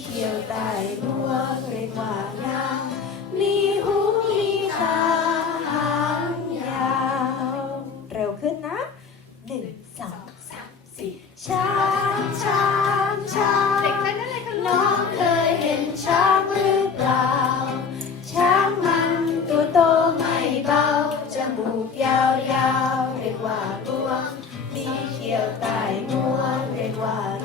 เขียวใต้งวงเรียกว่างามมีหูมีตาหางยาว เร็วขึ้นนะหนึ่งสองสามสี่ช้างช้างช้างเด็กนั้นอะไรคะน้องเคยเห็นช้างหรือเปล่า ช้างมันตัวโตไม่เบาจมูกยาวๆเรียกว่างวงมีเขียวใต้งวงเรียกว่า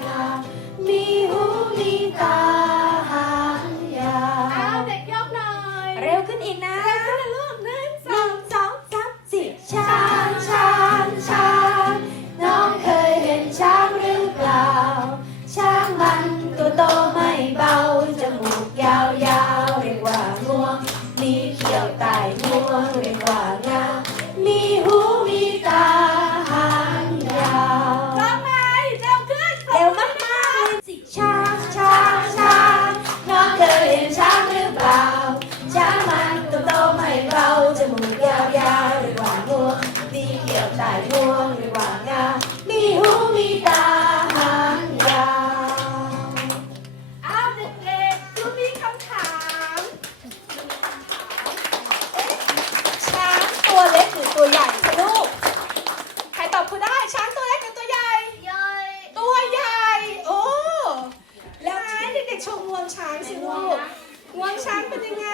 พวงมีวางงามีหูมีตาหางยาวอาวเด็กๆคุณมีคำถามช้างตัวเล็กหรือตัวใหญ่คะลูก ใครตอบคุณได้ ช้างตัวเล็กหรือตัวใหญ่ ใหญ่ตัวใหญ่ โอ้ แล้วให้เด็กๆชมงวงช้างสิลูกงวงช้างเป็นยังไง